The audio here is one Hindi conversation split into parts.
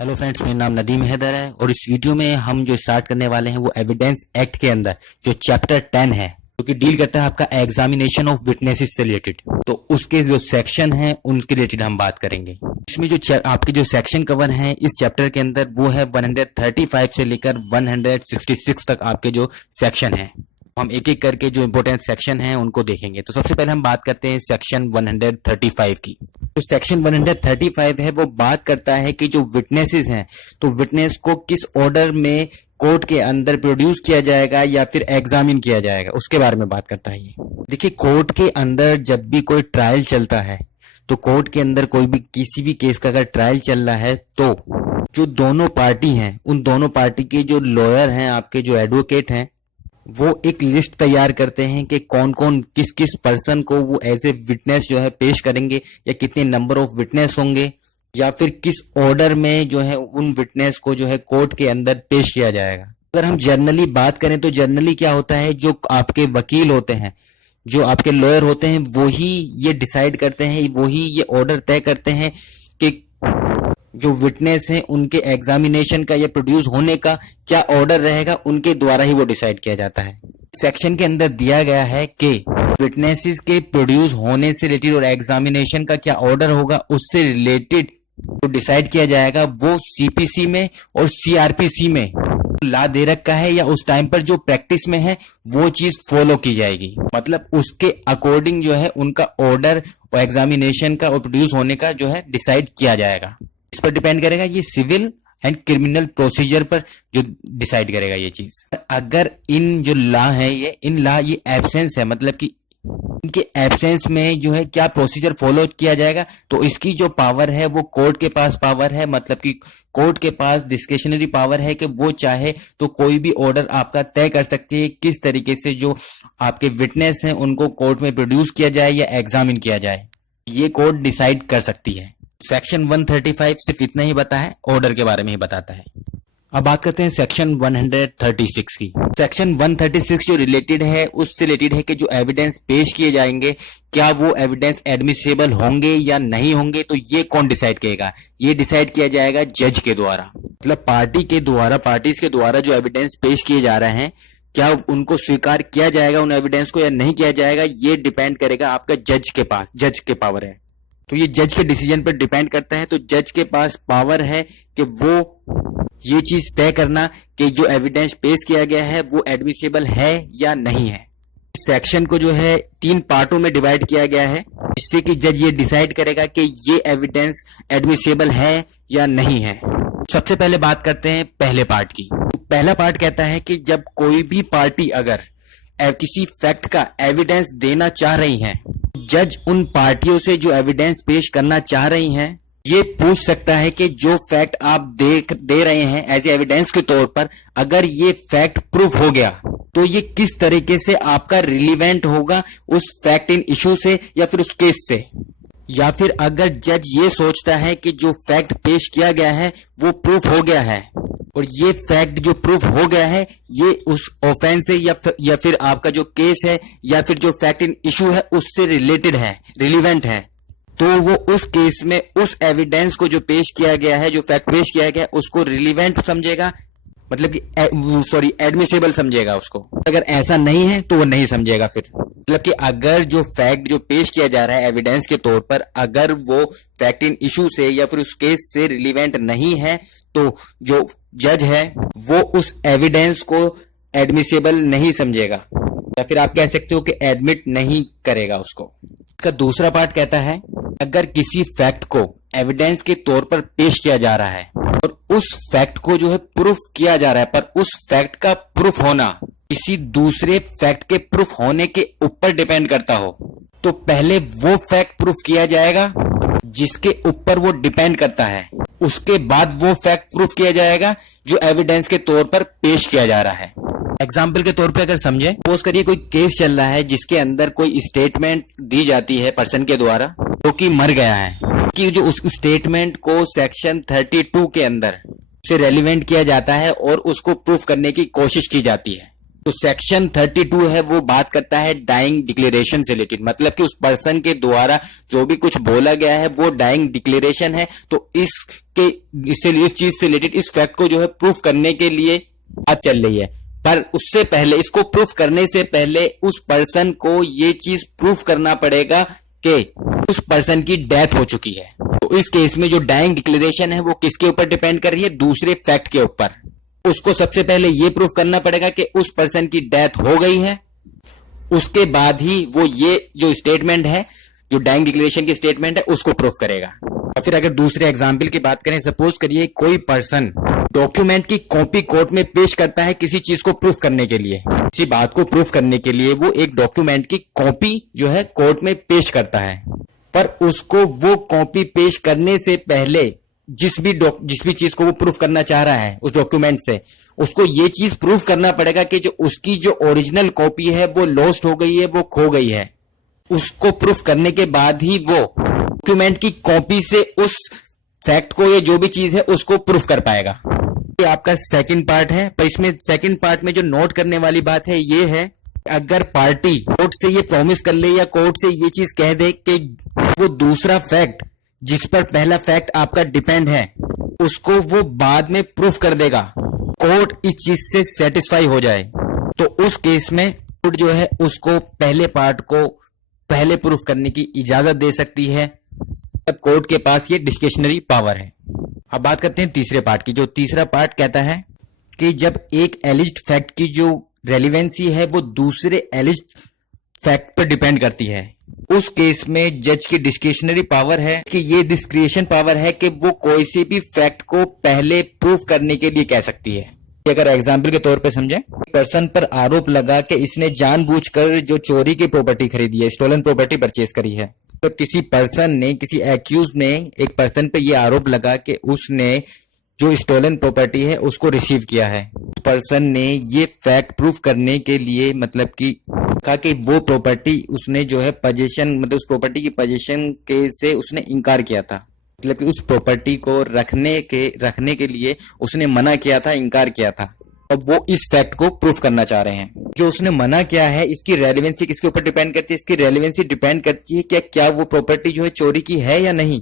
हेलो फ्रेंड्स, मेरा नाम नदीम हैदर है और इस वीडियो में हम जो स्टार्ट करने वाले हैं वो एविडेंस एक्ट के अंदर जो चैप्टर 10 है जो कि डील करता है आपका एग्जामिनेशन ऑफ विटनेसेस से रिलेटेड। तो उसके जो सेक्शन हैं उनके रिलेटेड हम बात करेंगे। इसमें जो आपके जो सेक्शन कवर हैं इस चैप्टर के अंदर वो है 135 से लेकर 166 तक आपके जो सेक्शन हैं। हम एक एक करके जो इंपॉर्टेंट सेक्शन हैं उनको देखेंगे। तो सबसे पहले हम बात करते हैं सेक्शन 135 की। तो सेक्शन 135 है वो बात करता है कि जो विटनेसेस हैं तो विटनेस को किस ऑर्डर में कोर्ट के अंदर प्रोड्यूस किया जाएगा या फिर एग्जामिन किया जाएगा, उसके बारे में बात करता है ये। देखिए, कोर्ट के अंदर जब भी कोई ट्रायल चलता है तो कोर्ट के अंदर कोई भी किसी भी केस का अगर ट्रायल चल रहा है तो जो दोनों पार्टी हैं उन दोनों पार्टी के जो लॉयर हैं, आपके जो एडवोकेट हैं, वो एक लिस्ट तैयार करते हैं कि कौन कौन किस किस पर्सन को वो एज ए विटनेस जो है पेश करेंगे या कितने नंबर ऑफ विटनेस होंगे या फिर किस ऑर्डर में जो है उन विटनेस को जो है कोर्ट के अंदर पेश किया जाएगा। अगर हम जनरली बात करें तो जनरली क्या होता है, जो आपके वकील होते हैं, जो आपके लॉयर होते हैं, वो ही ये डिसाइड करते हैं, वो ही ये ऑर्डर तय करते हैं कि जो विटनेस हैं उनके एग्जामिनेशन का या प्रोड्यूस होने का क्या ऑर्डर रहेगा, उनके द्वारा ही वो डिसाइड किया जाता है। सेक्शन के अंदर दिया गया है कि विटनेसेस के प्रोड्यूस होने से रिलेटेड और एग्जामिनेशन का क्या ऑर्डर होगा उससे रिलेटेड जो डिसाइड किया जाएगा वो सीपीसी में और सीआरपीसी में ला दे रखा है या उस टाइम पर जो प्रैक्टिस में है वो चीज फॉलो की जाएगी। मतलब उसके अकॉर्डिंग जो है उनका ऑर्डर और एग्जामिनेशन का और प्रोड्यूस होने का जो है डिसाइड किया जाएगा। इस पर डिपेंड करेगा, ये सिविल एंड क्रिमिनल प्रोसीजर पर जो डिसाइड करेगा ये चीज। अगर इन जो लॉ है ये एब्सेंस है, मतलब कि इनके एब्सेंस में जो है क्या प्रोसीजर फॉलो किया जाएगा, तो इसकी जो पावर है वो कोर्ट के पास पावर है। मतलब कि कोर्ट के पास डिस्क्रिशनरी पावर है कि वो चाहे तो कोई भी ऑर्डर आपका तय कर सकती है किस तरीके से जो आपके विटनेस हैं उनको कोर्ट में प्रोड्यूस किया जाए या एग्जामिन किया जाए, ये कोर्ट डिसाइड कर सकती है। सेक्शन 135 सिर्फ इतना ही बताता है, ऑर्डर के बारे में ही बताता है। अब बात करते हैं सेक्शन 136 की। सेक्शन 136 जो रिलेटेड है उससे रिलेटेड है कि जो एविडेंस पेश किए जाएंगे क्या वो एविडेंस एडमिसिबल होंगे या नहीं होंगे, तो ये कौन डिसाइड करेगा? ये डिसाइड किया जाएगा जज के द्वारा। मतलब पार्टीज के द्वारा जो एविडेंस पेश किए जा रहे हैं क्या उनको स्वीकार किया जाएगा उन एविडेंस को या नहीं किया जाएगा, ये डिपेंड करेगा आपका जज के पास। जज के पावर है तो ये जज के डिसीजन पर डिपेंड करता है। तो जज के पास पावर है कि वो ये चीज तय करना कि जो एविडेंस पेश किया गया है वो एडमिसिबल है या नहीं है। सेक्शन को जो है 3 पार्टों में डिवाइड किया गया है जिससे कि जज ये डिसाइड करेगा कि ये एविडेंस एडमिसिबल है या नहीं है। सबसे पहले बात करते हैं पहले पार्ट की। पहला पार्ट कहता है कि जब कोई भी पार्टी अगर किसी फैक्ट का एविडेंस देना चाह रही है, जज उन पार्टियों से जो एविडेंस पेश करना चाह रही हैं ये पूछ सकता है कि जो फैक्ट आप दे रहे हैं एज एविडेंस के तौर पर, अगर ये फैक्ट प्रूफ हो गया तो ये किस तरीके से आपका रिलीवेंट होगा उस फैक्ट इन इशू से या फिर उस केस से। या फिर अगर जज ये सोचता है कि जो फैक्ट पेश किया गया है वो प्रूफ हो गया है और ये फैक्ट जो प्रूफ हो गया है ये उस ऑफेंस से या फिर आपका जो केस है या फिर जो फैक्ट इन इशू है उससे रिलेटेड है, रिलीवेंट है, तो वो उस केस में उस एविडेंस को जो पेश किया गया है, जो फैक्ट पेश किया गया है उसको रिलीवेंट समझेगा, मतलब कि एडमिसिबल समझेगा उसको। अगर ऐसा नहीं है तो वो नहीं समझेगा फिर। मतलब कि अगर जो फैक्ट जो पेश किया जा रहा है एविडेंस के तौर पर, अगर वो फैक्ट इन इशू से या फिर उस केस से रिलीवेंट नहीं है तो जो जज है वो उस एविडेंस को एडमिसिबल नहीं समझेगा या फिर आप कह सकते हो कि एडमिट नहीं करेगा उसको। इसका दूसरा पार्ट कहता है अगर किसी फैक्ट को एविडेंस के तौर पर पेश किया जा रहा है और उस फैक्ट को जो है प्रूफ किया जा रहा है, पर उस फैक्ट का प्रूफ होना किसी दूसरे फैक्ट के प्रूफ होने के ऊपर डिपेंड करता हो, तो पहले वो फैक्ट प्रूफ किया जाएगा जिसके ऊपर वो डिपेंड करता है, उसके बाद वो फैक्ट प्रूफ किया जाएगा जो एविडेंस के तौर पर पेश किया जा रहा है। एग्जाम्पल के तौर पे अगर समझे, सपोज करिए कोई केस चल रहा है जिसके अंदर कोई स्टेटमेंट दी जाती है पर्सन के द्वारा जो कि मर गया है, कि जो उस स्टेटमेंट को सेक्शन 32 के अंदर से रेलिवेंट किया जाता है और उसको प्रूफ करने की कोशिश की जाती है। तो सेक्शन 32 है वो बात करता है डाइंग डिक्लेरेशन से रिलेटेड, मतलब कि उस पर्सन के द्वारा जो भी कुछ बोला गया है वो डाइंग डिक्लेरेशन है। तो इसके इससे इस चीज से रिलेटेड इस फैक्ट को जो है प्रूफ करने के लिए बात चल रही है। पर उससे पहले, इसको प्रूफ करने से पहले उस पर्सन को ये चीज प्रूफ करना पड़ेगा कि उस पर्सन की डेथ हो चुकी है। तो इस केस में जो डाइंग डिक्लेरेशन है वो किसके ऊपर डिपेंड कर रही है? दूसरे फैक्ट के ऊपर। उसको सबसे पहले ये प्रूफ करना पड़ेगा कि उस पर्सन की डेथ हो गई है, उसके बाद ही वो ये जो स्टेटमेंट है, जो डाइंग डिक्लेरेशन की स्टेटमेंट है, उसको प्रूफ करेगा। और फिर अगर दूसरे एग्जाम्पल की बात करें, सपोज करिए कोई पर्सन डॉक्यूमेंट की कॉपी कोर्ट में पेश करता है किसी चीज को प्रूफ करने के लिए, किसी बात को प्रूफ करने के लिए वो एक डॉक्यूमेंट की कॉपी जो है कोर्ट में पेश करता है। पर उसको वो कॉपी पेश करने से पहले जिस भी चीज को वो प्रूफ करना चाह रहा है उस डॉक्यूमेंट से, उसको ये चीज प्रूफ करना पड़ेगा कि जो उसकी जो ओरिजिनल कॉपी है वो लॉस्ट हो गई है, वो खो गई है। उसको प्रूफ करने के बाद ही वो डॉक्यूमेंट की कॉपी से उस फैक्ट को, ये जो भी चीज है, उसको प्रूफ कर पाएगा। ये आपका सेकंड पार्ट है। पर इसमें सेकंड पार्ट में जो नोट करने वाली बात है ये है, अगर पार्टी कोर्ट से ये प्रॉमिस कर ले या कोर्ट से ये चीज कह दे कि वो दूसरा फैक्ट जिस पर पहला फैक्ट आपका डिपेंड है उसको वो बाद में प्रूफ कर देगा, कोर्ट इस चीज से सेटिस्फाई हो जाए, तो उस केस में कोर्ट जो है उसको पहले पार्ट को पहले प्रूफ करने की इजाजत दे सकती है। तब कोर्ट के पास ये डिस्क्रिशनरी पावर है। अब बात करते हैं तीसरे पार्ट की। जो तीसरा पार्ट कहता है कि जब एक एलिज्ड फैक्ट की जो रेलिवेंसी है वो दूसरे एलिज्ड फैक्ट पर डिपेंड करती है, उस केस में जज की डिस्क्रिशनरी पावर है कि ये डिस्क्रिशन पावर है कि वो कोई सी भी फैक्ट को पहले प्रूफ करने के लिए कह सकती है। अगर एग्जाम्पल के तौर पे समझें, पर्सन पर आरोप लगा कि इसने जानबूझकर जो चोरी की प्रॉपर्टी खरीदी है, स्टोलन प्रॉपर्टी परचेज करी है। तो किसी पर्सन ने, किसी एक्यूज ने एक पर्सन पे ये आरोप लगा कि उसने जो स्टोलन प्रॉपर्टी है उसको रिसीव किया है। पर्सन ने ये फैक्ट प्रूफ करने के लिए, मतलब कि कहा कि वो प्रॉपर्टी उसने जो है पोजीशन, मतलब उस प्रॉपर्टी की पोजीशन के से उसने इनकार किया था, मतलब कि उस प्रॉपर्टी को रखने के लिए उसने मना किया था, इनकार किया था। अब वो इस फैक्ट को प्रूफ करना चाह रहे हैं। जो उसने मना किया है इसकी रेलेवेंसी किसके ऊपर डिपेंड करती है? इसकी रेलेवेंसी डिपेंड करती है कि क्या वो प्रॉपर्टी जो है चोरी की है या नहीं।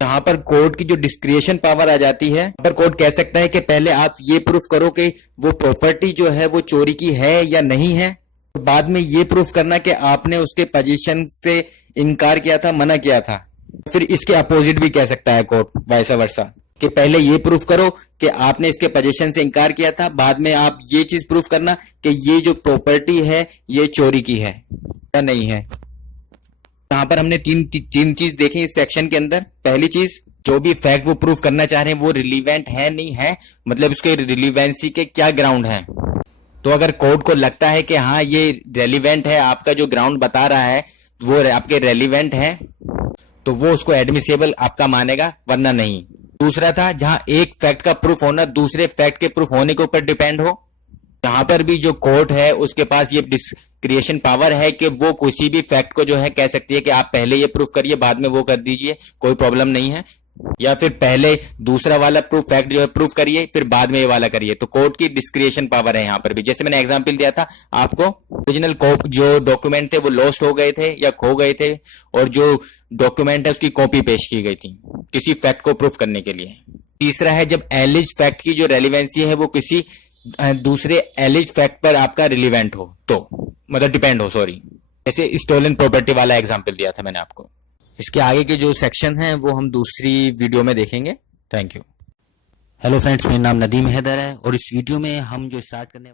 यहाँ पर कोर्ट की जो डिस्क्रिशन पावर आ जाती है, पर कोर्ट कह सकता है कि पहले आप ये प्रूफ करो कि वो प्रॉपर्टी जो है वो चोरी की है या नहीं है, तो बाद में ये प्रूफ करना कि आपने उसके पोजीशन से इनकार किया था, मना किया था। फिर इसके अपोजिट भी कह सकता है कोर्ट, वैसा वर्सा, कि पहले ये प्रूफ करो कि आपने इसके पोजीशन से इनकार किया था, बाद में आप ये चीज प्रूफ करना कि ये जो प्रॉपर्टी है ये चोरी की है या नहीं है। यहाँ पर हमने तीन चीज देखी इस सेक्शन के अंदर। पहली चीज, जो भी फैक्ट वो प्रूफ करना चाह रहे हैं वो रिलीवेंट है नहीं है, मतलब उसके रिलीवेंसी के क्या ग्राउंड है। तो अगर कोर्ट को लगता है कि हाँ ये रेलिवेंट है, आपका जो ग्राउंड बता रहा है वो आपके रेलिवेंट है, तो वो उसको एडमिसेबल आपका मानेगा, वरना नहीं। दूसरा था, जहां एक फैक्ट का प्रूफ होना दूसरे फैक्ट के प्रूफ होने के ऊपर डिपेंड हो, यहाँ पर भी जो कोर्ट है उसके पास ये डिस्क्रिएशन पावर है कि वो किसी भी फैक्ट को जो है कह सकती है कि आप पहले ये प्रूफ करिए, बाद में वो कर दीजिए, कोई प्रॉब्लम नहीं है। या फिर पहले दूसरा वाला प्रूफ फैक्ट जो है प्रूफ करिए, फिर बाद में ये वाला करिए। तो कोर्ट की डिस्क्रिएशन पावर है यहाँ पर भी। जैसे मैंने एग्जांपल दिया था आपको, ओरिजिनल जो डॉक्यूमेंट थे वो लॉस्ट हो गए थे या खो गए थे, और जो डॉक्यूमेंट है उसकी कॉपी पेश की गई थी किसी फैक्ट को प्रूफ करने के लिए। तीसरा है, जब एलिज फैक्ट की जो रेलिवेंसी है वो किसी दूसरे एलिज फैक्ट पर आपका रिलीवेंट हो, तो मतलब डिपेंड हो, सॉरी। जैसे स्टोलन प्रॉपर्टी वाला एग्जांपल दिया था मैंने आपको। इसके आगे के जो सेक्शन हैं वो हम दूसरी वीडियो में देखेंगे। Thank you. हेलो फ्रेंड्स, मेरा नाम नदीम हैदर है और इस वीडियो में हम जो स्टार्ट करने